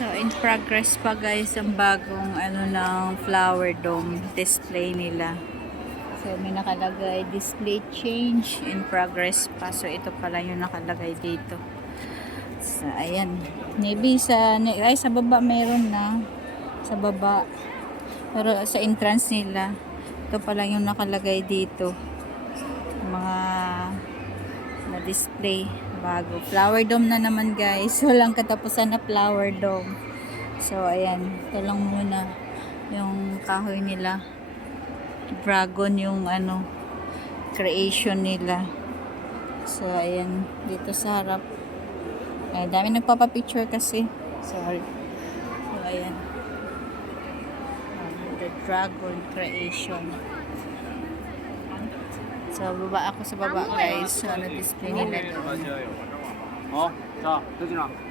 So, in progress pa guys ang bagong ano ng flower dome display nila. So, may nakalagay display change in progress pa. So, ito pala yung nakalagay dito. So, ayan. Maybe sa baba meron na. Sa baba. Pero sa entrance nila, ito pala yung nakalagay dito. Mga na display bago. Flower dome na naman guys. Walang katapusan na flower dome. So, ayan. Ito lang muna yung kahoy nila. Dragon yung ano creation nila. So, ayan. Dito sa harap. Ay, dami nagpapapicture kasi. Sorry. So, ayan. The dragon creation. So, baba ako sa baba guys. So, ano display nila doon. 자, 대진아.